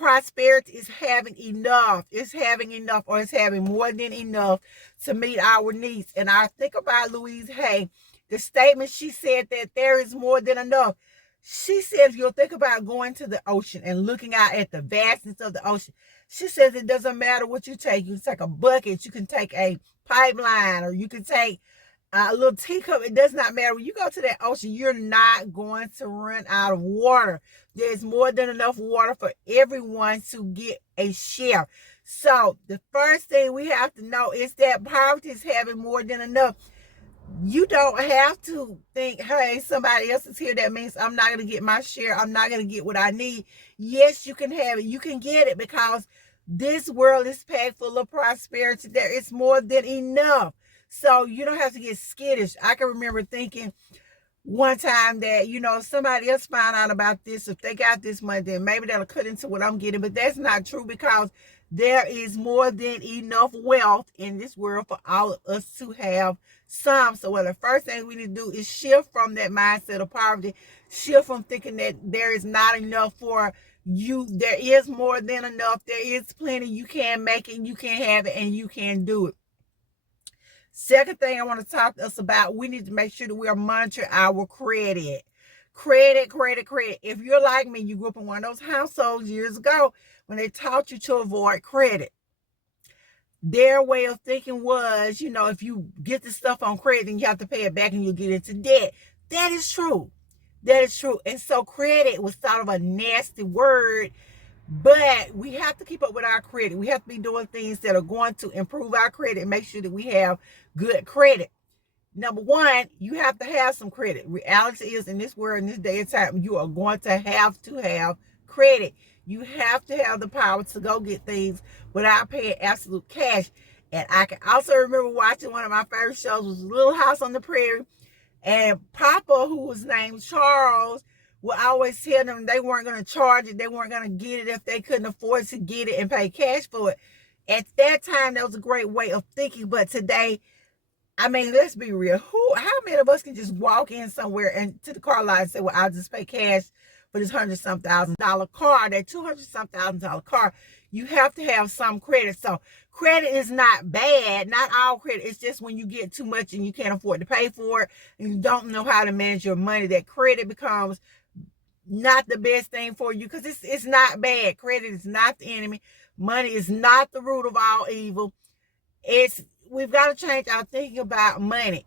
prosperity is having enough. It's having enough, or it's having more than enough to meet our needs. And I think about Louise Hay, the statement she said that there is more than enough. She said, if you'll think about going to the ocean and looking out at the vastness of the ocean, she says it doesn't matter what you take. You can take a bucket, you can take a pipeline, or you can take a little teacup. It does not matter. When you go to that ocean, you're not going to run out of water. There's more than enough water for everyone to get a share. So the first thing we have to know is that poverty is having more than enough. You don't have to think, hey, somebody else is here, that means I'm not going to get my share. I'm not going to get what I need. Yes, you can have it. You can get it, because this world is packed full of prosperity. There is more than enough. So you don't have to get skittish. I can remember thinking one time that, if somebody else found out about this, if they got this money, then maybe that'll cut into what I'm getting. But that's not true, because there is more than enough wealth in this world for all of us to have some. So the first thing we need to do is shift from that mindset of poverty, shift from thinking that there is not enough for you. There is more than enough. There is plenty. You can make it, you can have it, and you can do it. Second thing I want to talk to us about, we need to make sure that we are monitoring our credit. Credit. If you're like me, you grew up in one of those households years ago when they taught you to avoid credit. Their way of thinking was, if you get the stuff on credit, then you have to pay it back and you'll get into debt. That is true. And so credit was sort of a nasty word, but we have to keep up with our credit. We have to be doing things that are going to improve our credit and make sure that we have good credit. Number one, you have to have some credit. Reality is, in this world, in this day and time, you are going to have credit. You have to have the power to go get things without paying absolute cash. And I can also remember watching one of my favorite shows, was Little House on the Prairie. And Papa, who was named Charles, would always tell them they weren't going to charge it. They weren't going to get it if they couldn't afford to get it and pay cash for it. At that time, that was a great way of thinking. But today, I mean, let's be real. How many of us can just walk in somewhere and to the car lot and say, well, I'll just pay cash for this $100-some-thousand car, that $200-some-thousand car? You have to have some credit. So credit is not bad. Not all credit. It's just when you get too much and you can't afford to pay for it and you don't know how to manage your money, that credit becomes not the best thing for you, because it's not bad. Credit is not the enemy. Money is not the root of all evil. We've got to change our thinking about money.